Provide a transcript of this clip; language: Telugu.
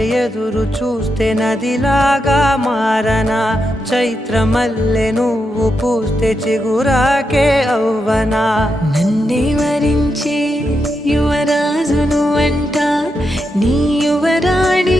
ఎదురు చూస్తే నదిలాగా మారనా, చైత్రమల్లె నువ్వు పూస్తే చిగురాకే అవ్వనా. నన్నే వరించే యువరాజును అంట నీ యువరాణి